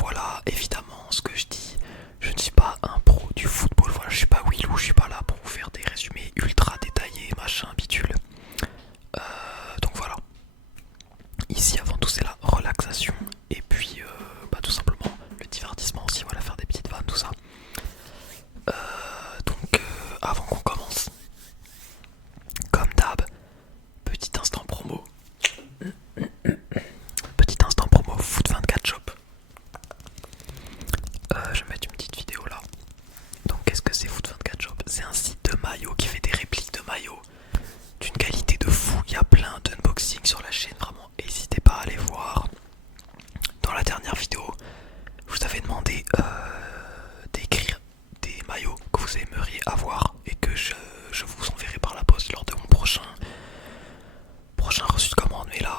voilà, évidemment, ce que je dis, je ne suis pas un pro du football, voilà, je suis pas Willou, je suis pas là pour vous faire des résumés ultra détaillés, machin, bidule. Donc voilà. Ici, avant tout, c'est la relaxation, et puis, tout simplement, le divertissement aussi, voilà, faire des petites vannes, tout ça. Avant qu'on commence, comme d'hab, petit instant promo. Petit instant promo Foot 24 Shop. Je vais mettre une petite vidéo là. Donc qu'est-ce que c'est Foot 24 Shop? C'est un site de maillots qui fait des répliques de maillots d'une qualité de fou. Il y a plein d'unboxings sur la chaîne, vraiment. N'hésitez pas à aller voir. Dans la dernière vidéo, je vous avais demandé d'écrire des maillots que vous aimeriez avoir et que je vous enverrai par la poste lors de mon prochain reçu de commande. Mais là,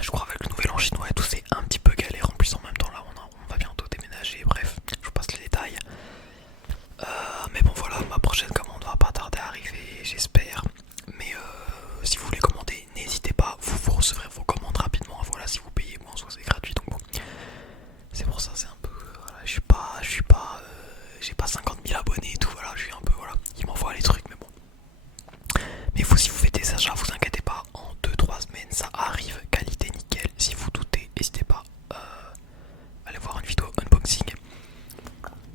je crois avec le nouvel an chinois et tout, c'est un petit peu galère. En plus, en même temps, là, on va bientôt déménager. Bref, je vous passe les détails. Mais bon, voilà, ma prochaine commande va pas tarder à arriver, j'espère. Mais si vous voulez commander, n'hésitez pas. Vous recevrez vos commandes rapidement. Voilà, si vous payez, bon, soit c'est gratuit. Donc bon, c'est pour ça, c'est un peu. Voilà, j'ai pas 50 000 abonnés et tout. Voilà, je suis un peu. Voilà, ils m'envoient les trucs, mais bon. Mais vous, si vous faites des achats, vous inquiétez pas, en 2-3 semaines ça arrive, qualité nickel. Si vous doutez, n'hésitez pas à aller voir une vidéo unboxing.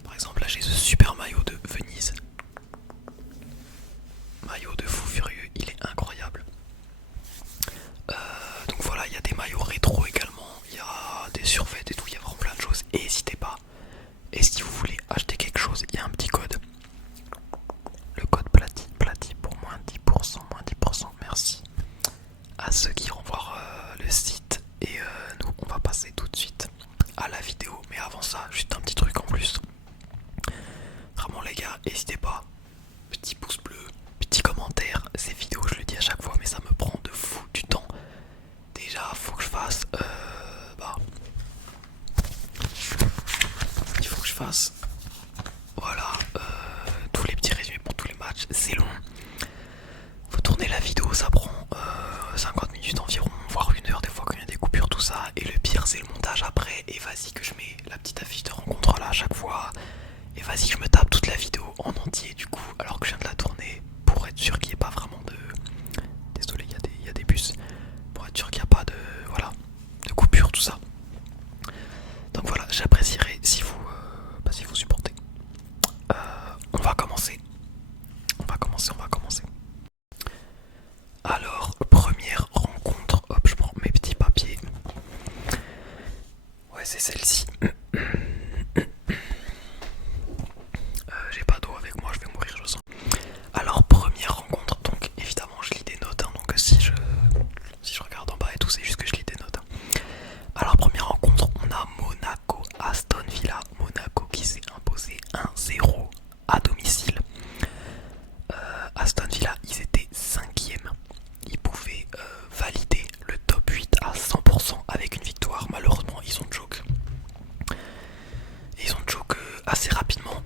Par exemple, là j'ai ce super maillot de Venise. Maillot de fou furieux, il est incroyable. Donc voilà, il y a des maillots rétro également, il y a des survêtements et tout, il y a vraiment plein de choses. Et n'hésitez pas. Et si vous voulez acheter quelque chose, il y a un petit code. Le code Plati pour moins 10%, merci à ceux qui renvoient le site. Et nous, on va passer tout de suite à la vidéo. Mais avant ça, juste un petit truc en plus. Vraiment les gars, n'hésitez pas. Petit pouce bleu, petit commentaire. Ces vidéos, je le dis à chaque fois, mais ça me prend de fou du temps. Déjà, faut que je fasse... il faut que je fasse... Voilà, tous les petits résumés pour tous les matchs. C'est long. Faut tourner la vidéo, ça prend 50 minutes environ, voire 1 heure des fois quand il y a des coupures, tout ça. Et le pire, c'est le montage après. Et vas-y que je mets la petite affiche de rencontre là à chaque fois. Et vas-y, je me tape toute la vidéo en entier du coup, alors que je viens de la tourner, pour être sûr qu'il n'y ait pas vraiment de... Désolé, il y a des bus. Pour être sûr qu'il n'y a pas de... Voilà, de coupure, tout ça. Donc voilà, j'apprécierais si vous... si vous supportez. On va commencer. On va commencer. Alors, première rencontre. Hop, je prends mes petits papiers. Ouais, c'est celle-ci. J'ai pas d'eau avec moi, je vais mourir, je sens. Alors, première rencontre. Donc, évidemment, je lis des notes. Hein, donc, si je regarde en bas et tout, c'est juste que je lis des notes. Hein. Alors, première rencontre, on a Monaco, Aston Villa. Monaco qui s'est imposé 1-0 à domicile. Aston Villa, ils étaient 5e. Ils pouvaient valider le top 8 à 100% avec une victoire. Malheureusement, ils ont choke. Ils ont choke assez rapidement.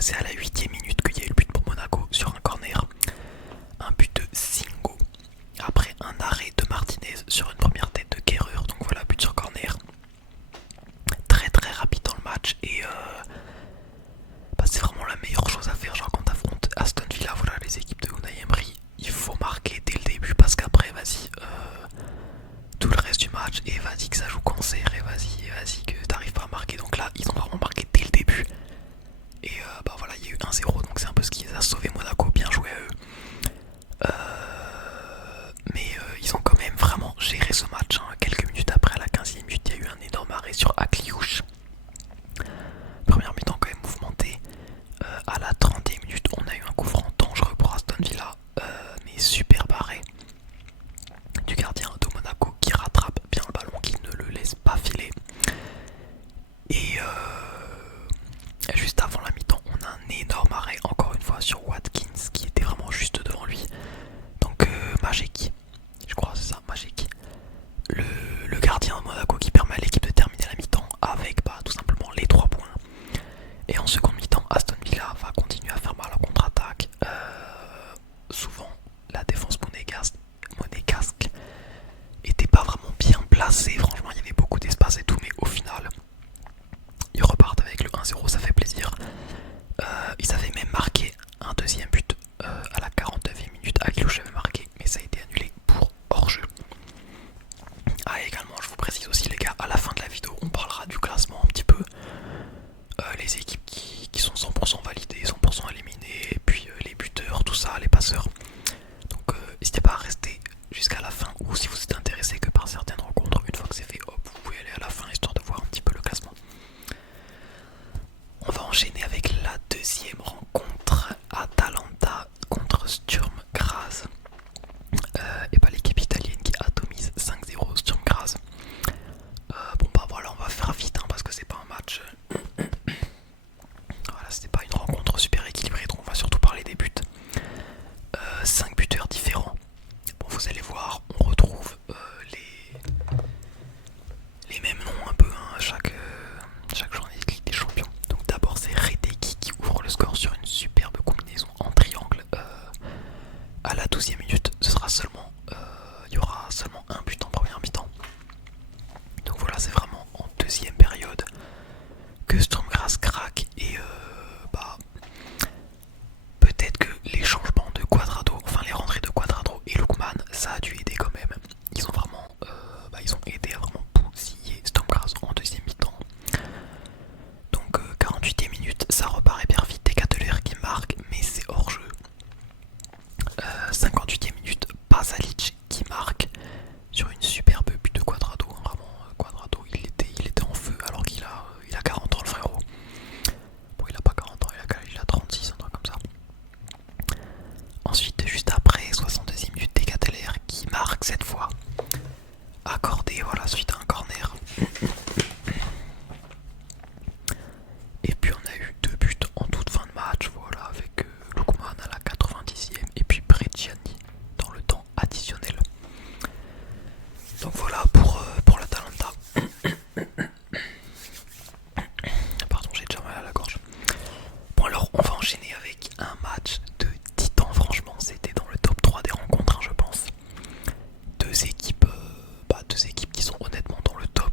C'est à la 8e minute qu'il y a eu le but pour Monaco sur un corner. Un but de Singo. Après un arrêt de Martinez sur une première tête de Kehrer. Donc voilà, but sur corner. Très très rapide dans le match. Et c'est vraiment la meilleure chose à faire. Genre quand t'affrontes Aston Villa, voilà, les équipes de Unai Emery, il faut marquer dès le début. Parce qu'après, vas-y, tout le reste du match. Et vas-y que ça joue cancer. Et vas-y que t'arrives pas à marquer. Donc là, ils ont vraiment marqué dès le début. Et voilà, il y a eu c'est vraiment en deuxième période que Sturm Graz craque et bah peut-être que les changements de Cuadrado, enfin les rentrées de Cuadrado et Lookman, ça a dû aider quand même. Ils ont vraiment, ils ont aidé à vraiment bousiller Sturm Graz en deuxième mi-temps. Donc 48e minute, ça reparaît bien vite, Decateler qui marque, mais c'est hors jeu. 58e minute, Pasalic qui marque sur une superbe but de Cuadrado. Vraiment, Cuadrado, il était en feu alors il a 40 ans le frérot. Bon, il a pas 40 ans, il a 36, un truc comme ça. Ensuite, juste après, 62e minute, Decateler qui marque cette fois. Accordé, voilà, suite à un corner. Et puis on a eu 2 buts en toute fin de match, voilà, avec Lookman à la 90e et puis Brecciani dans le temps additionnel. Donc voilà pour l'Atalanta. Pardon, j'ai déjà mal à la gorge. Bon alors on va enchaîner avec un match de titan, franchement c'était dans le top 3 des rencontres, hein, je pense. Deux équipes qui sont honnêtement dans le top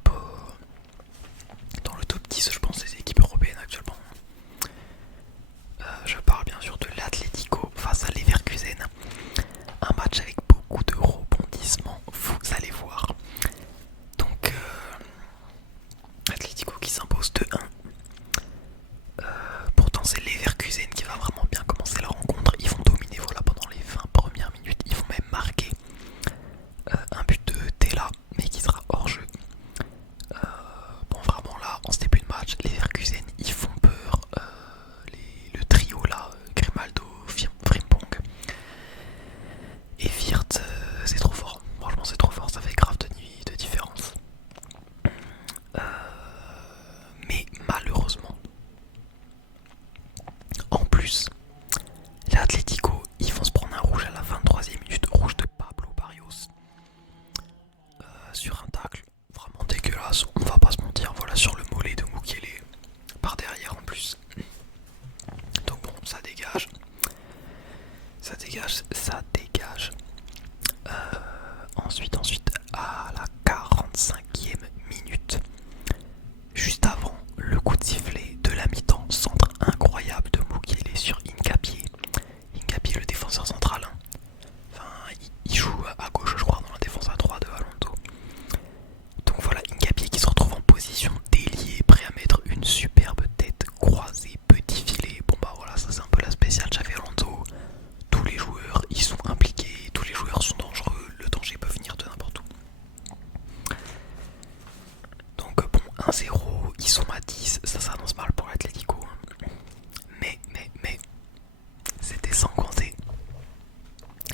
10, je pense, des équipes européennes actuellement. Je parle bien sûr de l'Atlético face à Leverkusen. Un match avec beaucoup de rebondissements, vous allez voir. Donc Atlético qui s'impose 2-1. Pourtant c'est Leverkusen qui va vraiment bien commencer la rencontre. Ils vont dominer, voilà, pendant les 20 premières minutes. Ils vont même marquer un but de Tella, mais qui sera hors jeu. Bon, vraiment là, en ce début de match, Leverkusen ils font peur. Le trio là, Grimaldo, Frimpong et Wirtz, c'est trop fort. Franchement, c'est trop fort, ça fait grave de différence. Mais malheureusement, en plus, l'Atlético, ils vont se prendre un rouge à la 23e minute, rouge de Pablo Barrios sur un tacle vraiment dégueulasse, on va pas se mentir, voilà, sur le mollet de Mukiele par derrière en plus. Donc bon, ça dégage. Ensuite, à la 45e minute, juste avant le coup de sifflet de la mi-temps, centre incroyable de Mukiele sur Hincapié. Hincapié, le défenseur central, hein. Enfin, il joue à gauche, je crois, dans la défense à 3 de Alonso. Donc voilà, Hincapié qui se retrouve en position déliée, prêt à mettre une superbe tête croisée, petit filet. Bon bah voilà, ça c'est un peu la spéciale Xavi Alonso. Tous les joueurs y sont impliqués, tous les joueurs sont dangereux, le danger peut venir de n'importe où. Donc bon, 1-0, ils sont à 10, ça s'annonce mal pour l'Atlético. Mais, c'était sans compter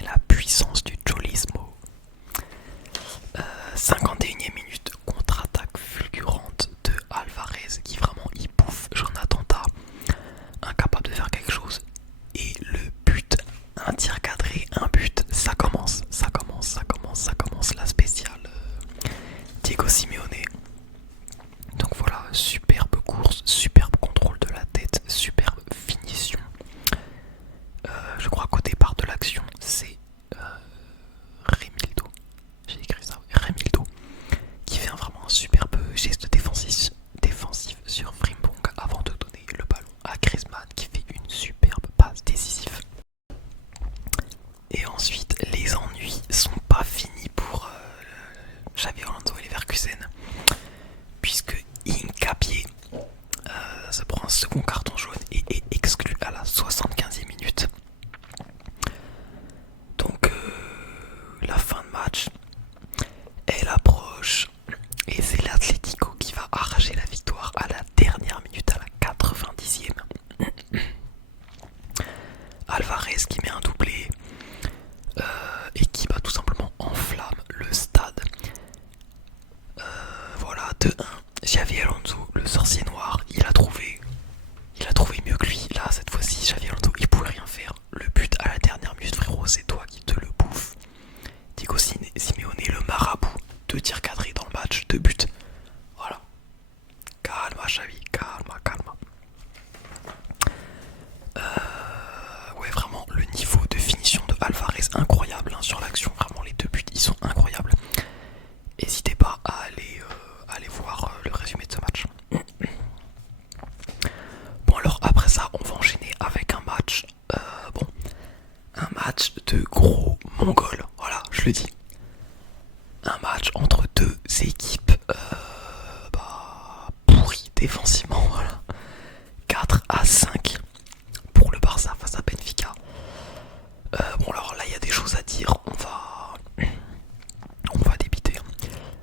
la puissance du Cholismo. 51e minute, contre-attaque fulgurante de Alvarez qui vraiment y bouffe Jonathan Tah, incapable de faire quelque chose. Et le but, un tir cadré, un but, ça commence la spéciale Diego Simeone. Donc voilà, superbe course, superbe contrôle de la tête, superbe finition. Je crois qu'au départ de l'action, c'est Remildo, j'ai écrit ça, Remildo, qui fait vraiment un superbe geste défensif sur Frimpong avant de donner le ballon à Griezmann qui fait une superbe passe décisive. Et ensuite, les ennuis sont pas finis pour Xavi Alonso et Leverkusen, puisque Hincapié se prend un second carton jaune et est exclu à la 75e minute. Donc la fin de match, elle approche et c'est l'Atlético qui va arracher la victoire à la dernière minute, à la 90e. Alvarez qui met un doublé et qui tout simplement enflamme le stade. Voilà, 2-1. Xavi Alonso, le sorcier noir, il a trouvé mieux que lui. Là, cette fois-ci, Xavi Alonso, il pouvait rien faire. Le but à la dernière minute, frérot, c'est toi qui te le bouffe. Diego Simeone, le marabout, 2 tirs cadrés dans le match, 2 buts. Voilà. Calma, Xavi, calma. Ouais, vraiment, le niveau de finition de Alvarez, incroyable, hein, sur l'action. Vraiment, les 2 buts, ils sont incroyables. N'hésitez pas à aller voir défensivement, voilà. 4-5 pour le Barça face à Benfica. Bon alors là il y a des choses à dire, on va débiter.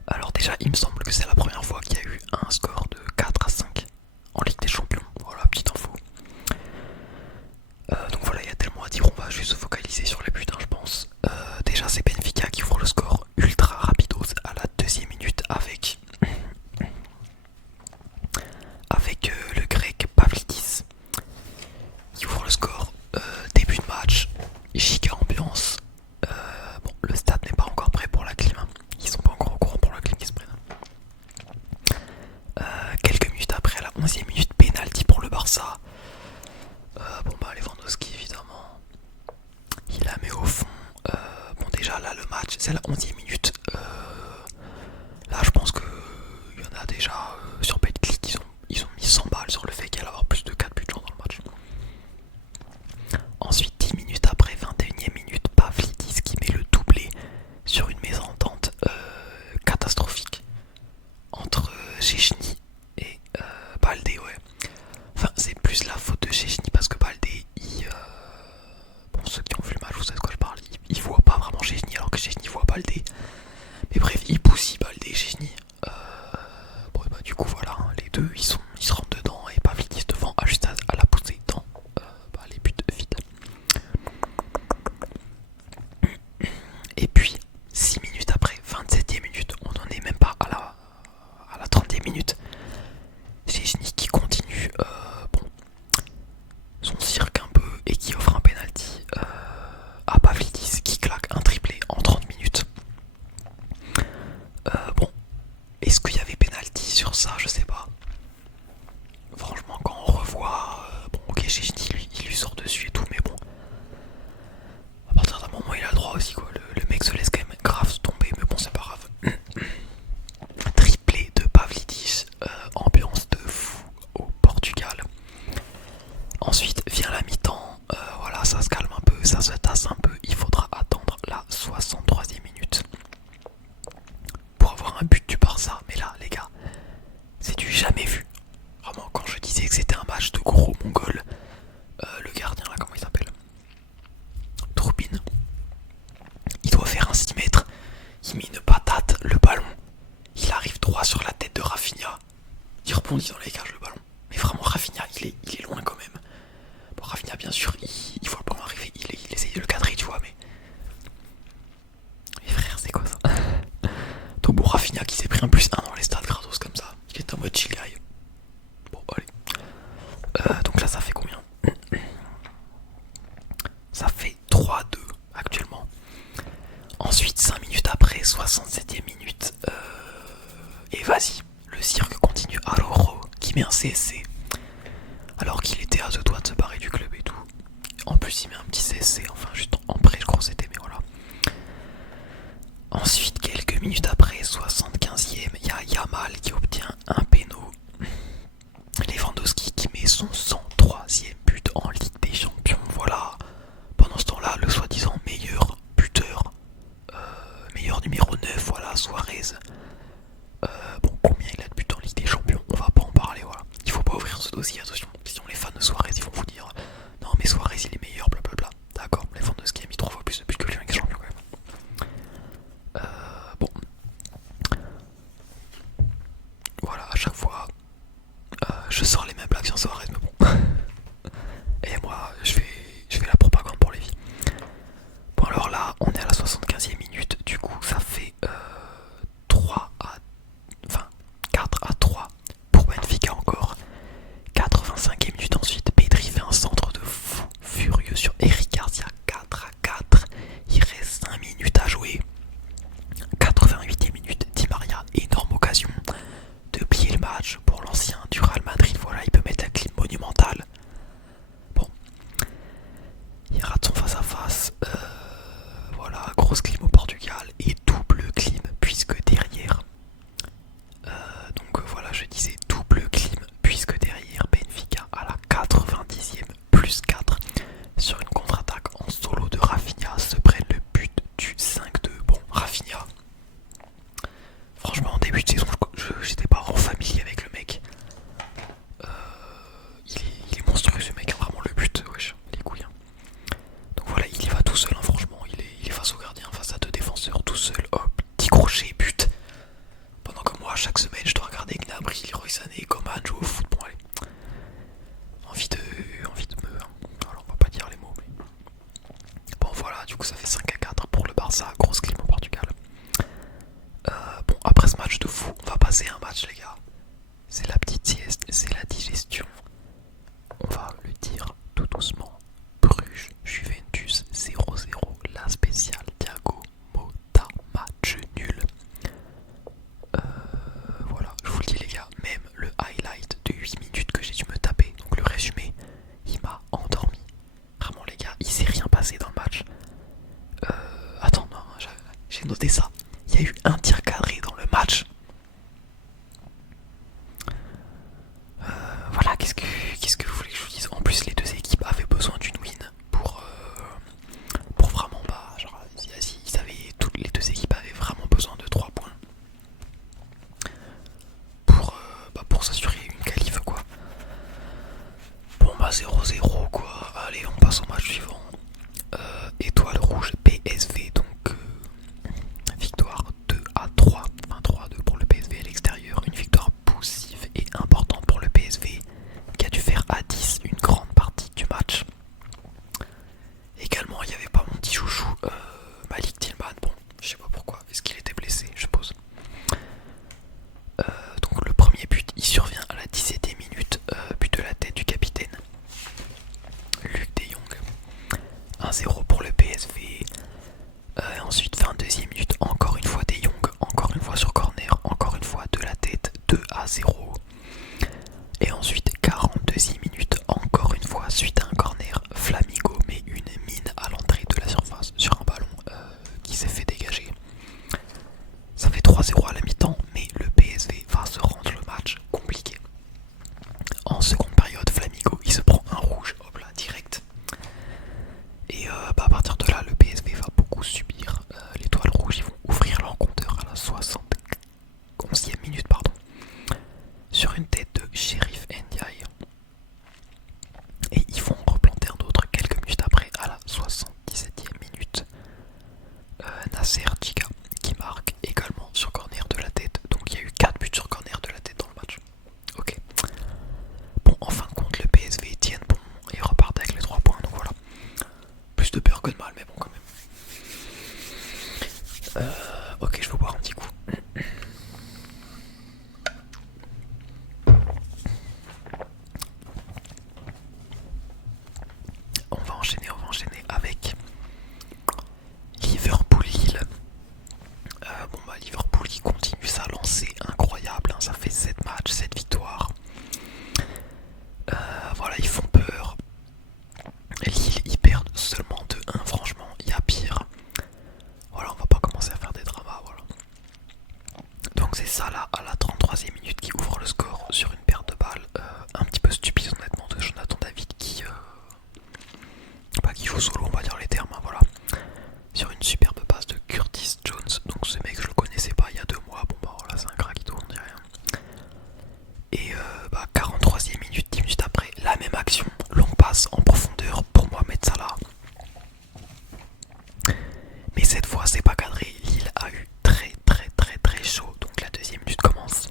Alors déjà il me semble que c'est la première fois qu'il y a eu un score de 4-5 en Ligue des Champions, voilà petite info. Donc voilà, il y a tellement à dire, on va juste se focaliser sur les buts je pense. Déjà c'est Benfica qui ouvre le score ultra rapidos à la deuxième minute avec le grec Pavlidis qui ouvre le score. Début de match, giga ambiance. Bon, le stade n'est pas encore prêt pour la clim, hein. Ils sont pas encore au courant pour la clim qui se prennent. Quelques minutes après, la 11e minute, penalty pour le Barça. Bon bah Lewandowski évidemment, il la met au fond. Bon déjà là le match, c'est la 11e minute. Là je pense que il y en a déjà sur BetClick, ils ont mis 100 balles sur le fait qu'il allait avoir plus de 4 buts dans le match. Ensuite 10 minutes après, 21e minute, Pavlidis qui met le doublé sur une mésentente catastrophique entre Szczęsny et Baldé, ouais. Enfin c'est plus la faute de Szczęsny parce que Baldé, bon ceux qui ont vu le match, vous savez de quoi je parle, il voit pas vraiment Szczęsny alors que Szczęsny voit Baldé. Mais bref, il pousse Baldé et Szczęsny. Bon bah du coup voilà, hein, les deux ils se rentrent dedans et Pavlidis devant a juste à la pousser dans les buts vides. Et puis 6 minutes après, 27e minute, on n'en est même pas à la 30e minute. Szczęsny qui continue son cirque un peu et qui offre un penalty à Pavlidis qui claque un triplé en 30 minutes. Bon, est-ce qu'il y avait penalty sur ça? Je sais pas. Franchement, quand on revoit, bon, ok, Szczęsny il lui sort dessus et tout, mais bon, à partir d'un moment, il a le droit aussi, quoi. Le mec se laisse quand même grave tomber, mais bon, c'est pas grave. Triplé de Pavlidis, ambiance de fou au Portugal. Ensuite vient la mi-temps, voilà, ça se calme un peu, ça se tasse un peu. Il faudra attendre la 63e minute pour avoir un but du Barça. Mais là, les gars, c'est du jamais vu. Vraiment, quand je disais que c'était un match de gros mongols, le gardien là, comment il s'appelle, Troubine, il doit faire un 6 mètres, il met une patate, le ballon, il arrive droit sur la tête de Rafinha, il rebondit dans les cages le ballon. Mais vraiment Rafinha, il est loin quand même. Bon, Rafinha bien sûr, il voit le ballon arriver, il essaye de le cadrer, tu vois, mais frère, c'est quoi ça? Donc bon, Rafinha qui s'est pris un +1 dans les stades gratos comme ça, il est en mode chill guy. Bon, allez. Donc là, ça fait combien? Ça fait 3-2 actuellement. Ensuite, 5 minutes après, 67e minute. Et vas-y, le cirque continue. Araujo qui met un CSC. Alors qu'il était à deux doigts de se barrer du club et tout. En plus, il met un petit CSC, enfin juste en prêt, je crois que c'était, mais voilà. Ensuite, quelques minutes après, 75e, il y a Yamal qui obtient un péno. Lewandowski qui met son 103e but en Ligue des Champions, voilà. Pendant ce temps-là, le soi-disant meilleur buteur, meilleur numéro 9, voilà, Suarez. Bon, combien il a de buts en Ligue des Champions, on va pas en parler, voilà. Il faut pas ouvrir ce dossier, attention. Sinon les fans de Suarez, ils vont vous dire non mais Suarez il est meilleur, blablabla. D'accord, Lewandowski a mis 3 fois plus de buts que lui en Ligue des Champions quand même. Bon. Voilà, à chaque fois, je sors les mêmes blagues sur Suarez, mais bon. Et moi, je fais la propagande pour les vies. Bon alors là, on est à la 75e minute, du coup ça fait 4-3 pour Benfica encore. 85e minute ensuite, Pedri fait un centre de fou furieux sur Eric Garcia, 4-4. Il reste 5 minutes à jouer. 88e minute, Di Maria, énorme occasion de plier le match pour l'ancien du Real Madrid. Voilà, il peut mettre la clim monumentale. Bon, il rate son face à face. Voilà, grosse clim au Portugal et double clim puisque derrière. Donc voilà, je disais double clim puisque derrière Benfica à la 90e +4 sur une contre-attaque en solo de Rafinha se prennent le but du 5-2. Bon, Rafinha, franchement en début de saison j'étais pas vraiment familier avec le mec. pour s'assurer une qualif quoi. Bon bah 0-0 quoi, allez on passe au match suivant. Étoile rouge PSV, donc victoire 2-3, enfin 3-2 pour le PSV à l'extérieur, une victoire poussive et importante pour le PSV qui a dû faire à 10 une grande partie du match. Également il n'y avait pas mon petit chouchou Malik Tillman, bon je sais pas pourquoi, est-ce qu'il était blessé je suppose. Donc le premier but il survient à la 17e minute, but de la tête du capitaine Luc de Jong. 1-0 pour le PSV. Ensuite 22e minute, encore une fois de Jong, encore une fois sur corner, encore une fois de la tête, 2-0. Et ensuite 42e minute, encore une fois suite à un corner, Flamigo met une mine à l'entrée de la surface sur un ballon qui s'est fait dégager. Ça fait 3-0 à la mi-temps, mais le PSV va se rendre le match compliqué. En seconde période, Flamigo il se prend un rouge, hop là, direct. Et à partir de là, le PSV va beaucoup subir. L'étoile rouge, ils vont ouvrir leur compteur à la 71e minute, pardon, sur une tête de Sheriff Ndiaye. Et ils vont replanter un autre quelques minutes après à la 77e minute. Nasser Djiga qui marque également sur corner de la tête. Donc il y a eu 4 buts sur corner de la tête dans le match. Ok. Bon, en fin de compte, le PSV tiennent bon et repartent avec les 3 points. Donc voilà. Plus de peur que de mal, mais bon, quand même. Ok, je vais boire un petit coup. On va enchaîner avec Liverpool-Lille. Bon bah Liverpool qui continue sa lancée incroyable, hein, ça fait 7 matchs, 7 victoires. Voilà, ils font peur. Lille, ils perdent seulement 2-1, franchement, il y a pire. Voilà, on va pas commencer à faire des dramas, voilà. Donc c'est ça là, à la 33e minute, qui ouvre le score sur une perte de balle. Un petit peu stupide honnêtement de Jonathan David qui joue solo, on va dire les termes, hein, voilà. Sur une superbe passe de Curtis Jones. Donc ce mec je le connaissais pas il y a 2 mois, bon bah voilà, c'est un crack et tout, on dirait rien. Et 43e minute, 10 minutes après, la même action, longue passe en profondeur pour Mohamed Salah. Mais cette fois c'est pas cadré, Lille a eu très chaud, donc la deuxième minute commence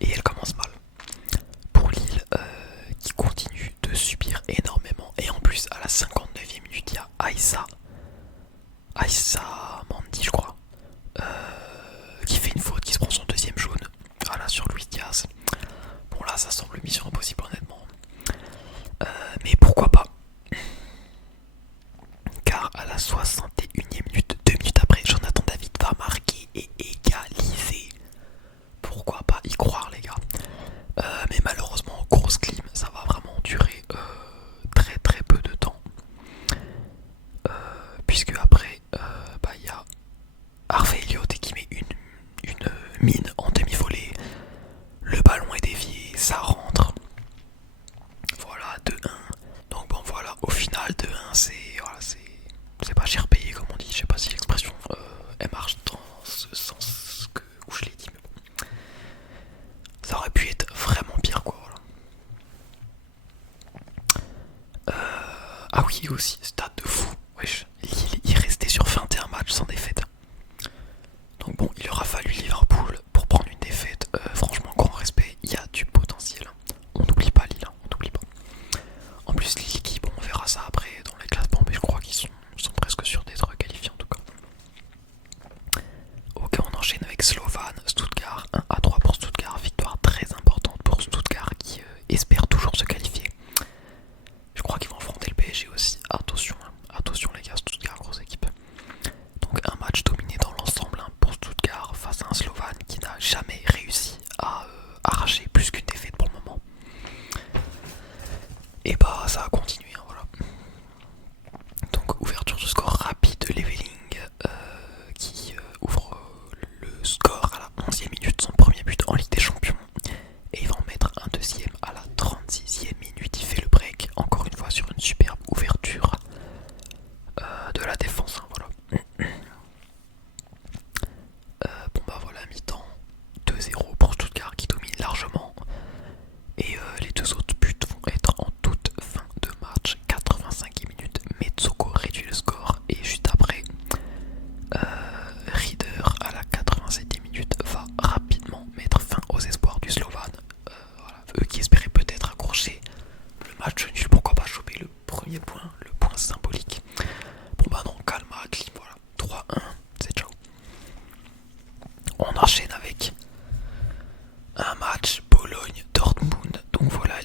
et elle commence mal. Pour Lille qui continue de subir énormément, et en plus à la 59e minute il y a Aïssa Mandi je crois, qui fait une faute, qui se prend son deuxième jaune, voilà, sur Luis Diaz. Bon là ça semble mission impossible honnêtement, mais pourquoi pas, car à la 61e minute, 2 minutes après, Jonathan David va marquer et égaliser. Pourquoi pas y croire les gars. Mais malheureusement, grosse clim, ça va vraiment durer très peu de temps, puisque après y a Harvey Elliott qui met une mine en demi-volée, le ballon est dévié, ça rentre, voilà, 2-1. Donc bon voilà, au final 2-1 c'est pas cher payé comme on dit, je sais pas si l'expression elle marche dans ce sens où je l'ai dit, mais bon, ça aurait pu être vraiment pire quoi, voilà. Ah oui aussi, stade de fou, wesh, Lille il restait sur 21 matchs sans défaite. Donc bon, il aura fallu Liverpool pour prendre une défaite. Franchement, grand respect, il y a du potentiel. On n'oublie pas Lille, on n'oublie pas. En plus, Lille qui, bon, on verra ça après dans les classements, mais je crois qu'ils sont presque sûrs d'être qualifiés en tout cas. Ok, on enchaîne avec Slovan, Stuttgart, 1-3 pour Stuttgart, victoire très importante pour Stuttgart qui espère toujours se qualifier. Je crois qu'ils vont affronter le PSG aussi, attention, hein. Attention les gars, Stuttgart, grosse équipe. Donc un match dominé dans l'ensemble, hein, pour Stuttgart face à un Slovan qui n'a jamais réussi à arracher plus qu'une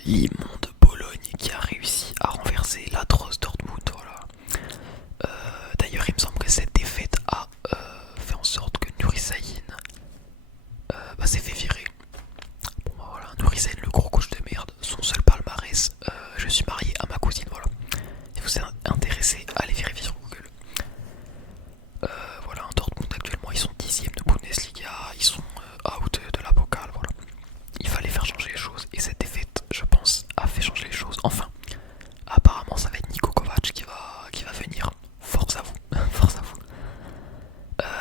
l'immonde Bologne qui a réussi à renverser l'atroce Dortmund. Voilà. D'ailleurs, il me semble que cette défaite a fait en sorte que Nuri Sahin s'est fait virer. Bon bah voilà, Nuri Sahin, le gros coach de merde, son seul palmarès, je suis marié à ma cousine, voilà. Si vous êtes intéressé, allez vérifier sur Google. Voilà, Dortmund actuellement, ils sont 10e de Bundesliga, ils sont out de la Pokal, voilà. Il fallait faire changer les choses, et cette défaite, je pense, a fait changer les choses. Enfin, apparemment, ça va être Niko Kovac qui va venir. Force à vous, force à vous.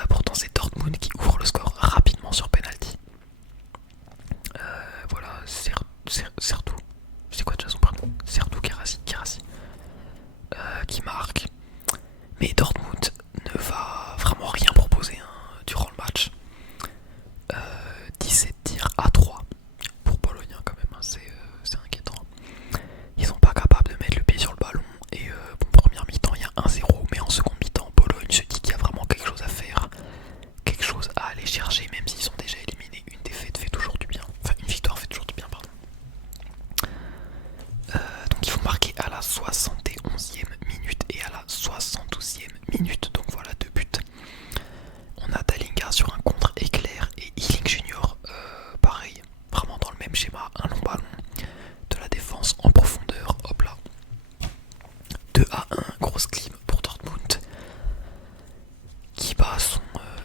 Pourtant, c'est Dortmund qui ouvre le score rapidement sur penalty. Voilà, Sertou. C'est quoi déjà son prénom? Sertou Kirasi. Qui marque. Mais Dortmund ne va vraiment rien proposer durant le match. 17 tirs à 3 pour Bologne quand même, c'est inquiétant. Ils sont pas capables de mettre le pied sur le ballon. Et bon, première mi-temps il y a 1-0, mais en seconde mi-temps Bologne se dit qu'il y a vraiment quelque chose à faire, quelque chose à aller chercher, même s'ils sont déjà éliminés. Une défaite fait toujours du bien, enfin une victoire fait toujours du bien, pardon. Donc ils vont marquer à la 71e minute et à la 72e minute, donc voilà 2 buts. On a Dalinga sur un contre éclair et Ealing Junior, pareil, vraiment dans le même schéma, un long ballon, de la défense en profondeur, hop là. 2-1, grosse clim pour Dortmund, qui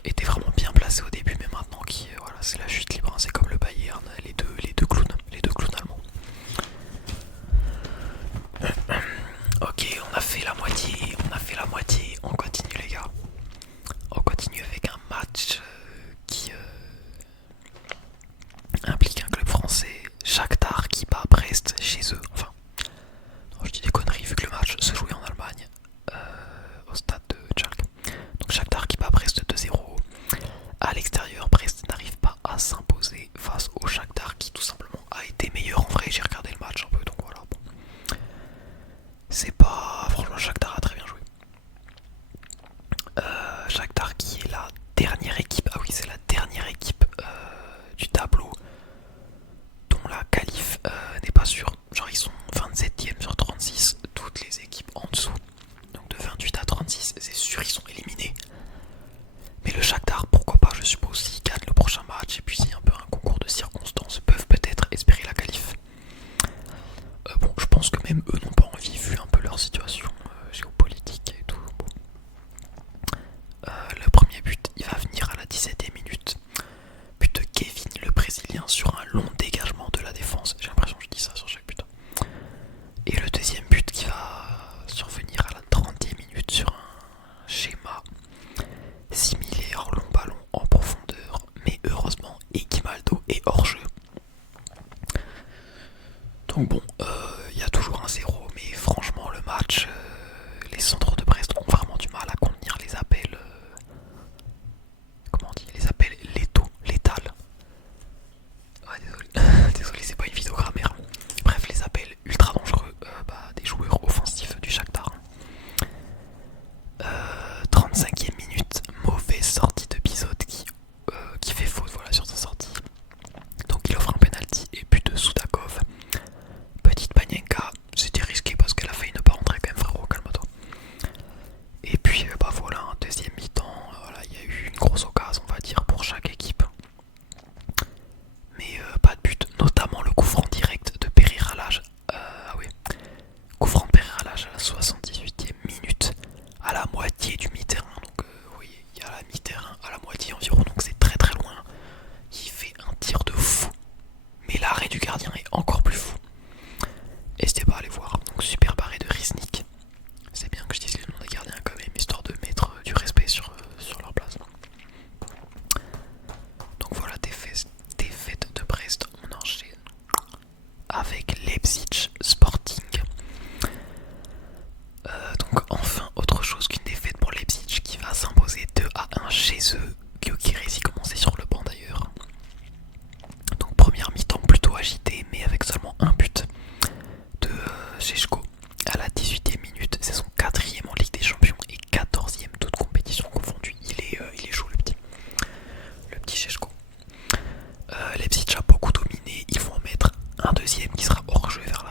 étaient vraiment bien placés au début, mais maintenant voilà, c'est la chute libre, hein, c'est comme le Bayern, les deux clowns allemands. Ok, on a fait la moitié, on continue les gars. On continue avec un match qui implique un club français, Shakhtar, qui bat Brest chez eux. Enfin, non, je dis des conneries vu que le match se jouait en Allemagne, au stade de Schalke. Donc Shakhtar qui bat Brest 2-0. À l'extérieur, Brest n'arrive pas à s'imposer face au Shakhtar qui tout simplement a été meilleur. En vrai, j'ai regardé le match un peu, donc voilà. Bon. C'est pas... Franchement, Shakhtar a très bien joué. Shakhtar qui est la dernière équipe, ah oui c'est la dernière équipe du tableau dont la qualif n'est pas sûre. Genre ils sont 27e sur 36, toutes les équipes en dessous. Donc de 28 à 36, c'est sûr ils sont éliminés. Mais le Shakhtar, pourquoi pas, je suppose, s'ils gagnent le prochain match et puis s'il y a un peu un concours de circonstances, peuvent peut-être espérer la qualif. Bon, je pense que même eux n'ont pas envie, vu un peu leur situation géopolitique et tout. Bon. Le premier but, il va venir à la 17e minute. But de Kevin, le Brésilien, sur un long dégagement de la défense. J'ai l'impression que je dis ça sur chaque but. Et le deuxième but qui va survenir à la 30e minute sur un schéma similaire, long ballon en profondeur. Mais heureusement, Eguimaldo est hors jeu. Donc bon, il y a toujours un 0, mais franchement le match, les centres de Brest ont vraiment du mal à contenir les appels, comment on dit, les appels létals. Ouais, désolé, c'est pas une vidéo grammaire. Bref, les appels ultra dangereux des joueurs offensifs du Shakhtar. 35e minute, mauvaise sortie de Bizot qui fait faute, voilà, sur sa sortie. Donc il offre un penalty et but de Soudakov. Petite Panenka, c'était risqué parce qu'elle a failli ne pas rentrer quand même, frérot, calme-toi. Et puis voilà, un deuxième mi-temps, voilà, il y a eu une grosse occasion, on va dire, pour chaque équipe. Mais pas de but, notamment le coup franc direct de Pereira-Lage. Ah oui, coup franc de Pereira-Lage à la 78e minute, à la moitié du mi-terrain. Donc vous voyez, il y a la mi-terrain à la moitié environ, donc c'est très très loin. Il fait un tir de fou, mais l'arrêt du gardien est encore plus fou. N'hésitez pas à aller voir. Donc super barré de Riznik. C'est bien que je dise le nom des gardiens quand même, histoire de mettre du respect sur leur place. Donc voilà, défaite de Brest, on enchaîne avec Leipzig Sporting. Donc enfin autre chose qu'une défaite pour Leipzig qui va s'imposer 2-1 chez eux. Gyökeres commençait sur le banc d'ailleurs. Donc première mi-temps plutôt agitée, mais avec seulement un but de Šeško à la 18e minute. C'est son 4e en Ligue des Champions et 14e toute compétition confondue. Il est chaud le petit Šeško. Leipzig a beaucoup dominé, ils vont en mettre un deuxième qui sera hors jeu vers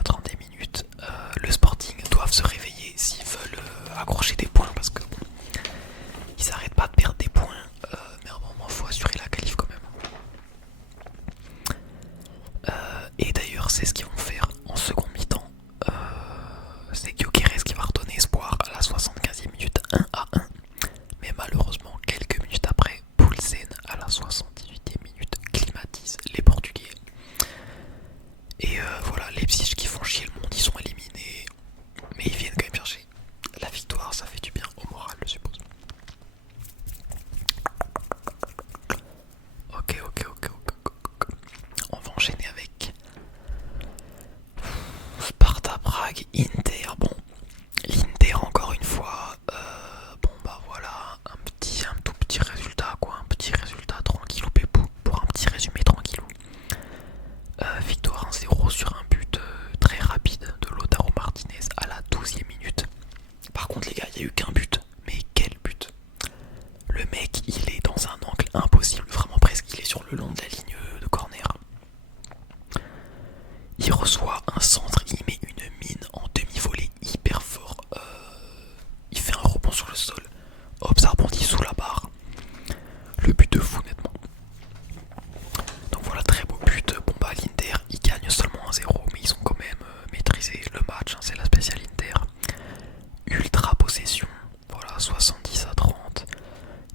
chier le monde, ils sont éliminés. Mais ils viennent quand même chercher la victoire, ça fait du bien au moral, je suppose. Ok. On va enchaîner avec Sparta Prague, Inter. Bon, l'Inter encore une fois. Bon bah voilà, un tout petit résultat quoi, un petit résultat tranquillou pépou pour un petit résumé tranquillou. Victoire 1-0 sur un but très rapide de Lautaro Martinez à la 12e minute. Par contre les gars, il n'y a eu qu'un but, mais quel but! Le mec il est dans un angle impossible, vraiment presque, il est sur le long de la ligne de corner. Il reçoit un centre, il met une mine en demi-volée hyper fort. Il fait un rebond sur le sol, hop ça rebondit sous la barre. Le but de fou nettement. Donc voilà, très beau but. Bon bah l'Inter ils gagnent seulement 1-0, mais ils ont quand même maîtrisé le match, hein, c'est la spéciale Inter. Ultra possession, voilà 70-30.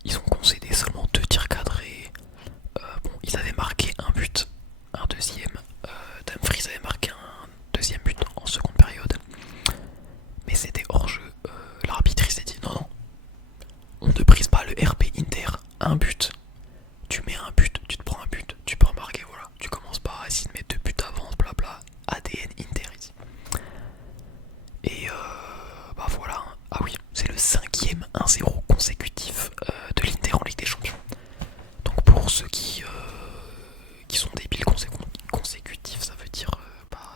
Ils ont concédé seulement 2 tirs cadrés. Bon, ils avaient marqué un but, un deuxième. Dumfries avait marqué un deuxième but en seconde période. Mais c'était hors jeu. L'arbitre il s'est dit non, on ne brise pas le RP Inter. Un but, tu mets un but, tu te prends un but, tu peux remarquer, voilà. Tu commences pas à essayer de mettre 2 buts d'avance, blabla. ADN Inter ici. Et bah voilà. Ah oui, c'est le 5e 1-0 consécutif de l'Inter en Ligue des Champions. Donc pour ceux qui sont débiles consécutifs, ça veut dire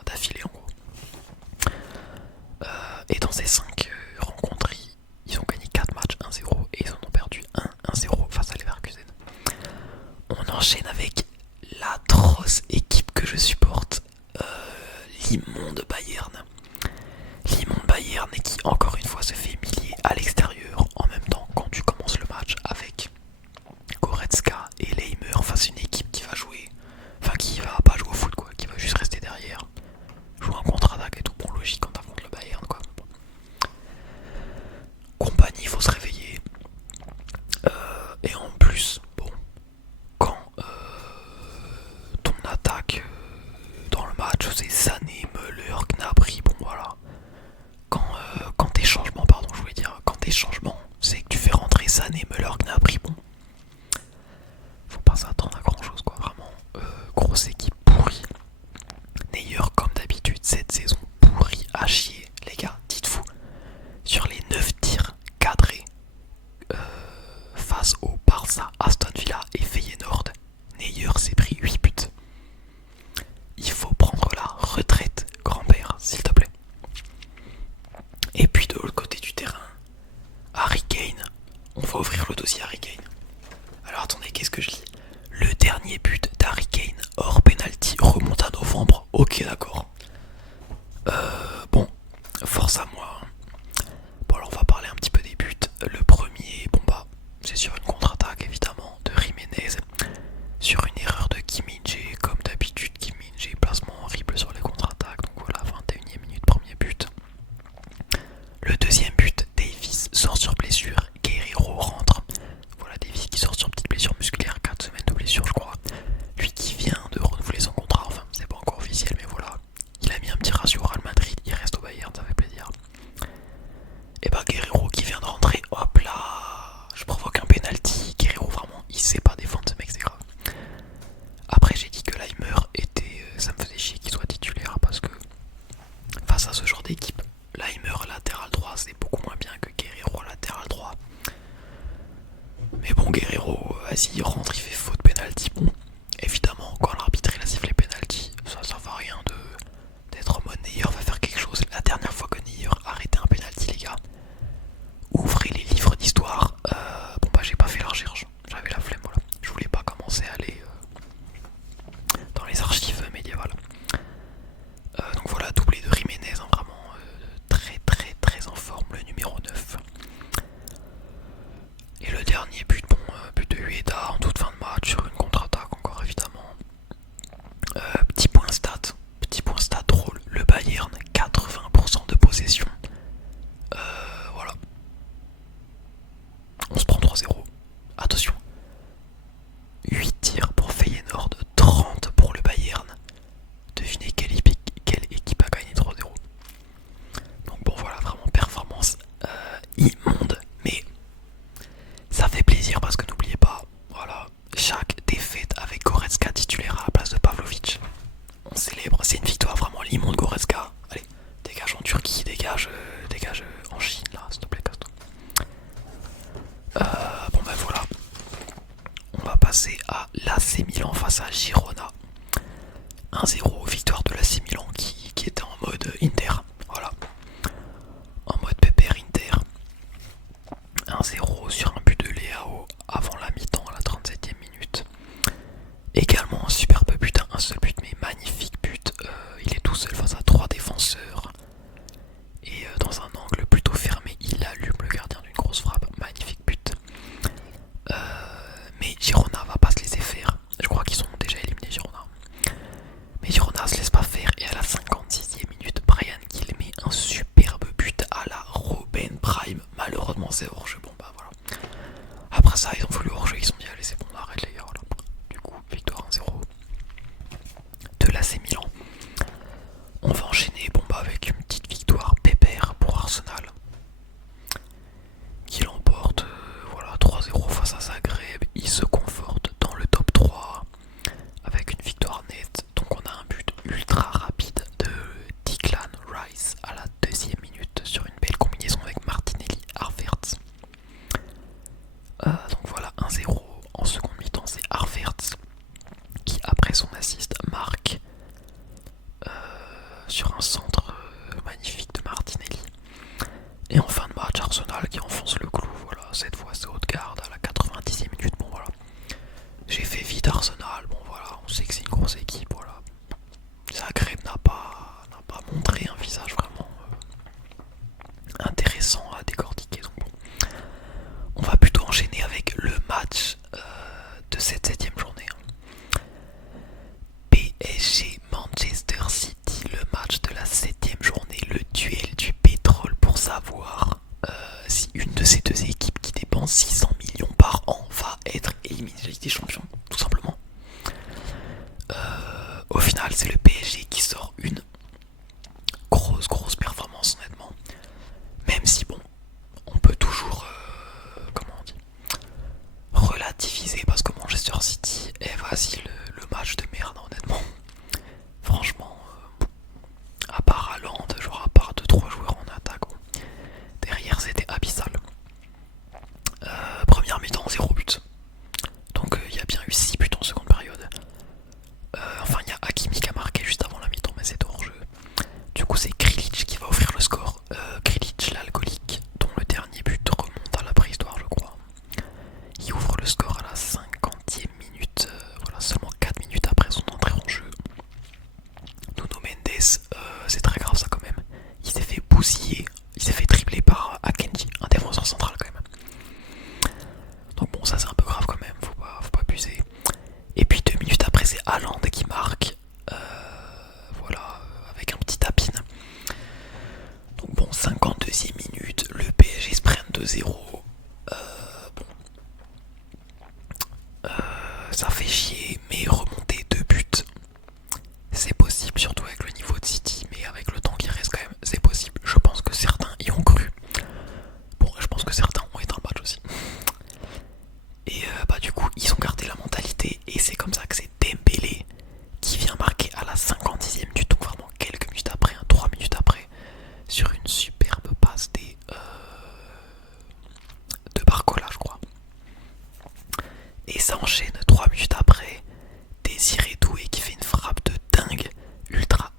d'affilée en gros. Et dans ces 5 rencontres, ils ont gagné 4 matchs 1-0 et ils en ont perdu 1-0 face à Leverkusen. On enchaîne avec l'atroce équipe que je supporte, l'immonde Bayern. L'immonde Bayern et qui encore une fois se fait humilier à l'extérieur en même temps quand tu commences le match avec Goretzka et Leimer face à une équipe qui va jouer, enfin qui va pas jouer au foot quoi, qui va juste rester derrière, jouer en contre-attaque et tout. Bon, logique quand t'affrontes le Bayern quoi. Compagnie, il faut se réveiller. Et en plus, bon, quand ton attaque dans le match c'est Sané, Müller, Gnabry, bon voilà. Quand tes changements, pardon, je voulais dire, quand tes changements, c'est que tu fais rentrer Sané, Müller, Gnabry, bon, faut pas s'attendre à grand chose quoi, vraiment. Grosse équipe pourrie. Neuer, comme d'habitude, cette saison pourrie à chier, les gars, dites-vous, sur les 9 tirs cadrés face au Barça, Aston Villa et Feyenoord, Neuer s'est pris 8 buts. Il faut prendre la retraite, grand-père, s'il te plaît. Et puis de l'autre côté du terrain, Harry Kane, on va ouvrir le dossier Harry Kane. Alors attendez, qu'est-ce que je lis? Le dernier but d'Harry Kane hors penalty remonte à novembre. Ok, d'accord. Bon, force à moi. Bon, alors on va parler un petit peu des buts. Le premier, bon bah, c'est sur une contre-attaque évidemment de Jiménez. Sur une erreur de Kim Min-jae, comme d'habitude, Kim Min-jae, placement horrible sur les contre-attaques. Donc voilà, 21e minute, premier but. Le deuxième but, Davies sort sur blessure, Guerreiro rentre. Voilà, Davies qui sort sur petite blessure musculaire, 4 semaines de blessure je crois. Lui qui vient de renouveler son contrat, enfin c'est pas encore officiel mais voilà. Il a mis un petit ratio au Real Madrid, il reste au Bayern, ça fait plaisir. Et bah Guerreiro qui vient de rentrer, hop là, je provoque un penalty. Guerreiro vraiment, il sait pas défendre ce mec, c'est grave. Après j'ai dit que Leimer était, ça me faisait chier qu'il soit titulaire parce que face à ce genre d'équipe, Leimer latéral droit c'est beaucoup moins bien que Guerreiro latéral droit. Mais bon, Guerreiro, vas-y, il rentre, il fait faute penalty. Bon, évidemment, quand l'arbitre il a sifflé penalty, ça sert à rien d'être en mode Neuer va faire quelque chose. La dernière fois que Neuer a arrêté un penalty, les gars, ouvrez les livres d'histoire. Bon bah j'ai pas fait la recherche, j'avais la flemme, voilà. Je voulais pas commencer à aller dans les archives médiévales. Donc voilà, doublé de Jiménez, hein, vraiment très en forme, le numéro 9. Et le dernier but, bon, but de Ueda en toute fin de match. Inter, voilà. En mode pépère Inter. 1-0 sur un but de Léao avant la mi-temps à la 37e minute. Également un superbe but, un seul but mais magnifique but. Il est tout seul face à 3 défenseurs. Et dans un angle plutôt fermé, il allume le gardien d'une grosse frappe. Magnifique but. Mais Girona va pas se laisser faire. Je crois qu'ils sont déjà éliminés Girona. Mais Girona se laisse pas faire et à la 56e minute, Brian Gill met un superbe but à la Robben Prime. Malheureusement c'est hors-jeu. Bon bah voilà. Après ça ils ont voulu hors-jeu, ils ont dit allez c'est bon on arrête les gars. Voilà. Du coup victoire 1-0 de l'AC Milan. On va enchaîner bon bah avec une petite victoire pépère pour Arsenal. Qui l'emporte voilà 3-0 face à Zagreb. Il se conforte dans le top 3 avec une victoire nette. Donc on a un but ultra rapide de Declan Rice à la 2e minute sur une belle combinaison avec Martinelli Havertz. Donc voilà 1-0 en seconde mi-temps, c'est Havertz qui après son assist marque sur un centre magnifique de Martinelli. Et en fin de match, Arsenal qui enfonce le clou, voilà, cette fois c'est Odegaard à la 90e minute, bon voilà. J'ai fait vite Arsenal, bon voilà, on sait que c'est une grosse équipe, voilà. Zagreb n'a pas montré un visage vraiment intéressant à décortiquer, donc bon. On va plutôt enchaîner avec le match de cette 7ème journée. PSG Manchester City, le match de la 7ème journée, le duel du pétrole pour savoir si une de ces deux équipes qui dépense 600 millions par an va être éliminée de la Ligue des Champions, tout simplement. Au final, c'est le PSG qui sort une grosse performance, honnêtement. Même si, bon, on peut toujours, comment on dit, relativiser parce que Manchester City est facile le match de merde, honnêtement. Franchement, à part Haaland, genre à part 2-3 joueurs en attaque, bon, derrière c'était abyssal. Première mi-temps, 0 but. Donc il y a bien eu 6 buts en seconde période. Enfin, il y a Hakimi qui a marqué juste avant la mi-temps, mais c'est hors jeu. Du coup, c'est Krilic qui va offrir le score. Krilic, l'alcoolique, dont le dernier but remonte à la préhistoire, je crois. Il ouvre le score à la 50e minute. Voilà, seulement 4 minutes après son entrée en jeu. Nuno Mendes, c'est très grave ça quand même. Il s'est fait bousiller, il s'est fait tripler par Akenji, un défenseur central quand même. Donc bon, ça c'est un peu grave quand même, faut pas abuser. Et puis 2 minutes après, c'est Haaland qui marque. Voilà, avec un petit tapine. Donc bon, 52e minute, le PSG se prenne 2-0. Bon. Ça fait chier, mais remonter 2 buts, c'est possible, surtout avec le niveau de City, mais avec le temps qui reste quand même, c'est possible. Je pense que certains y ont cru. Bon, je pense que certains ont éteint le match aussi. Et bah du coup, ils ont gardé la mentalité, et c'est comme ça que c'est Dembélé qui vient marquer à la 56e minute, donc vraiment quelques minutes après, 3 minutes après, sur une superbe passe de Barcola, je crois. Et ça enchaîne 3 minutes après, Désiré Doué qui fait une frappe de dingue, ultra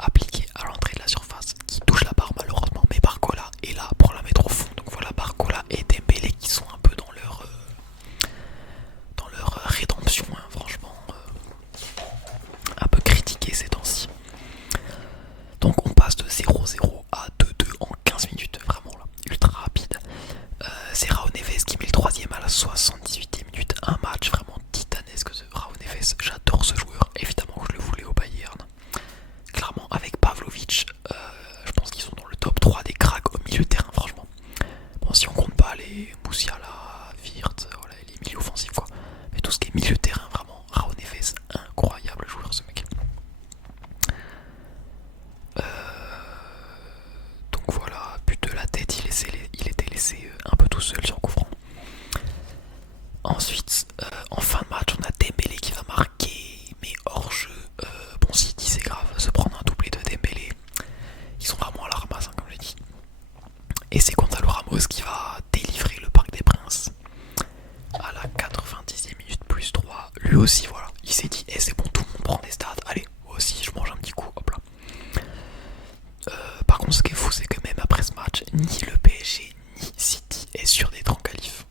ni le PSG ni City est sûr d'être en qualif.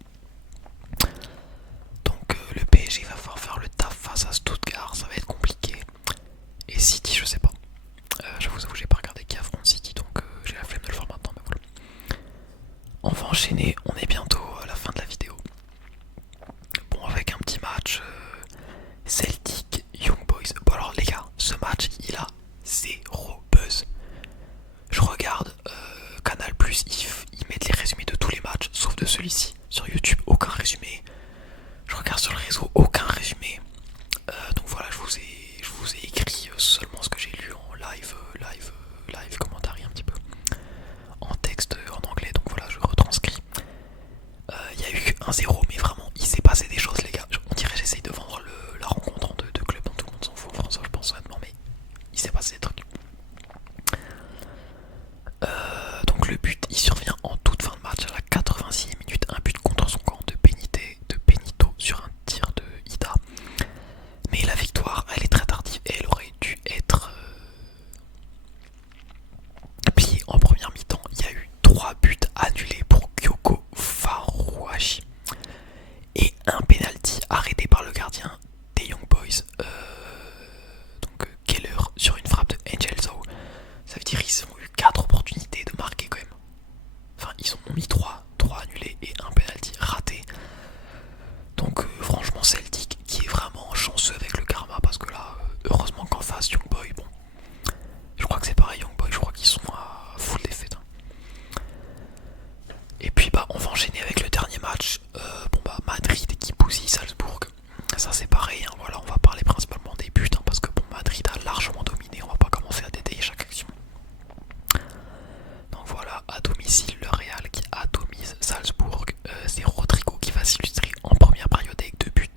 Donc le PSG va falloir faire le taf face à Stuttgart, ça va être compliqué. Et City, je sais pas. Je vous avoue, j'ai pas regardé qui affronte City, donc j'ai la flemme de le faire maintenant, mais voilà. On va enchaîner, on est bientôt à la fin de la vidéo. Bon, avec un petit match Celtic Young Boys. Bon alors les gars, ce match il a zéro buzz. Je regarde Canal+, ils mettent les résumés de tous les matchs, sauf de celui-ci. Sur YouTube, aucun résumé. Je regarde sur le réseau, aucun résumé. Donc voilà, je vous ai écrit seulement ce que j'ai lu en live commentaire un petit peu. En texte en anglais, donc voilà, je retranscris. Il y a eu 1-0, mais vraiment, il s'est passé des choses, les gars. On dirait que j'essaye de vendre la rencontre en deux clubs dont tout le monde s'en fout en France, je pense honnêtement, mais il s'est passé des trucs. Donc le but, il survient en toute fin de match à la 86e minute, un but contre son camp de Benito sur un tir de Ida. Mais la victoire, elle est très tardive et elle aurait dû être pliée en première mi-temps. Il y a eu 3 buts annulés pour Kyoko Farouachi et un penalty arrêté par le gardien des Young Boys, donc Keller, sur une frappe de Angelzo. Ça veut dire qu'ils ont eu 4 opportunités de marquer quand même. Enfin, ils en ont mis 3 annulés et un penalty raté. Donc franchement Celtic qui est vraiment chanceux avec le karma, parce que là, heureusement qu'en face Young Boy, bon, je crois que c'est pareil, Young Boy, je crois qu'ils sont à full défaite. Et puis bah on va enchaîner avec le dernier match. Bon bah Madrid qui bousille Salzbourg. Ça c'est pareil, hein, voilà, on va parler principalement des buts, hein, parce que bon, Madrid a largement dominé, on va pas commencer à détailler chaque action. Donc voilà, à domicile le Real qui atomise Salzbourg. C'est Rodrigo qui va s'illustrer en première période avec 2 buts.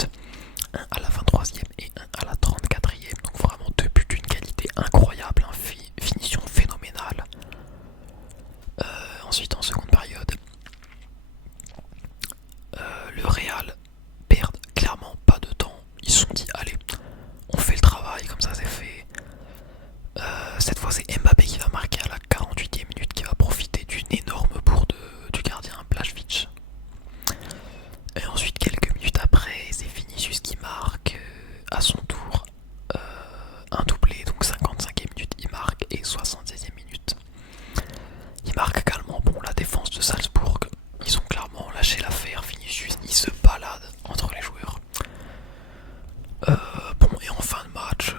Un à la 23e et un à la 34e. Donc vraiment 2 buts d'une qualité incroyable, finition phénoménale. Ensuite en seconde période, le Real perd clairement pas de temps. Ils se sont dit allez, on fait le travail, comme ça c'est fait. Cette fois c'est Mbappé qui va marquer à la 48e minute, qui va profiter d'une énorme bourde du gardien Blažević. Et ensuite quelques minutes après, c'est Vinicius qui marque à son tour un doublé, donc 55e minute il marque et 76e minute. Il marque également. Bon, la défense de Salzbourg, ils ont clairement lâché l'affaire. Vinicius, il se balade entre les joueurs. Bon, et en fin de match,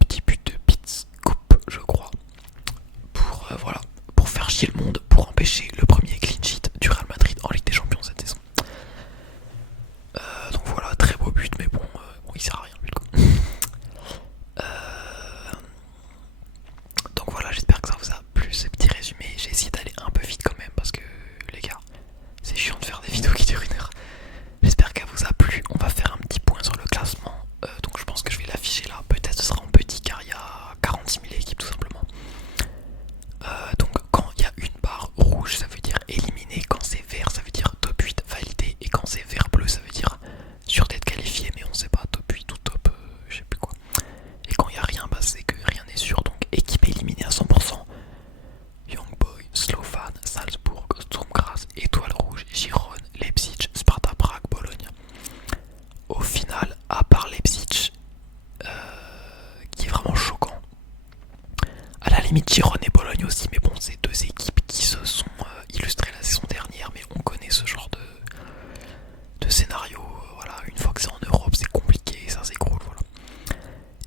petit but de Pitscoop, je crois, pour voilà, pour faire chier le monde, pour empêcher le premier clean sheet du Real Madrid en Ligue des Champions cette saison. Donc voilà, très beau but, mais bon, il sert à rien le but, quoi. Donc voilà, j'espère que ça vous a plu ce petit résumé. J'ai essayé d'aller un peu vite quand même, parce que les gars, c'est chiant de faire des vidéos qui durent 1 heure. J'espère qu'elle vous a plu. On va faire un petit point sur le classement. Donc je pense que je vais l'afficher là. Peut-être ce sera en petit car il y a 46 000 équipes tout simplement. Donc quand il y a une barre rouge, ça veut dire éliminé. Quand c'est vert, ça veut dire top 8 validé. Et quand c'est vert bleu, ça veut dire sûr d'être qualifié, mais on sait pas, top 8 ou top je sais plus quoi. Et quand il n'y a rien, bah c'est que rien n'est sûr. Donc équipe éliminée à 100%. Young Boy, Slovan, Salzbourg, Sturm Graz, Étoile Rouge, Girone, Leipzig, Sparta Prague, Bologne. Au final, à part Leipzig, qui est vraiment choquant, à la limite Girone et Bologne aussi, mais bon, c'est 2 équipes qui se sont illustrées la saison dernière, mais on connaît ce genre de scénario. Voilà, une fois que c'est en Europe, c'est compliqué, ça s'écroule, voilà.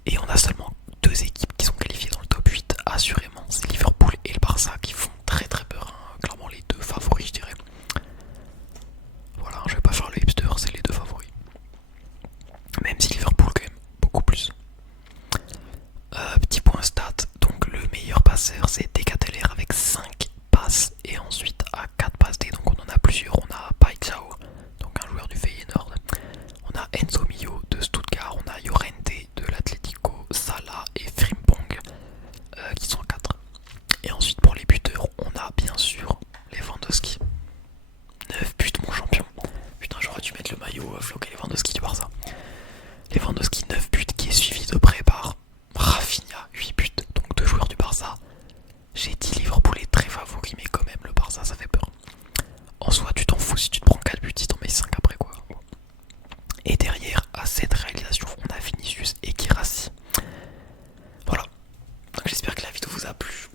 Et on a seulement 2 équipes qui sont qualifiées dans le top 8, assurément, c'est Liverpool et le Barça qui font très très peur, hein. Clairement les 2 favoris, je dirais. Voilà, je vais pas faire le hipster, c'est les 2 favoris. Même si Liverpool quand même beaucoup plus. Petit point stat, donc le meilleur passeur c'est Decateler avec 5 passes, et ensuite à 4 passes D, donc on en a plusieurs. On a Paixão, donc un joueur du Feyenoord, on a Enzo Mio de Stuttgart, on a Llorente de l'Atlético, Salah et Frimpong qui sont 4. Et ensuite pour les buteurs, on a bien sûr Lewandowski. 9 buts mon champion. Putain, j'aurais dû mettre le maillot floqué Lewandowski du Barça. Lewandowski 9 buts, qui est suivi de près par Rafinha 8 buts, donc 2 joueurs du Barça. J'ai dit Liverpool est très favori, mais quand même le Barça ça fait peur. En soi, tu t'en fous si tu te prends 4 buts, si t'en mets 5 après quoi. Et derrière, à cette réalisation, on a Vinicius et Guirassy. Voilà. Donc j'espère que la vidéo vous a plu.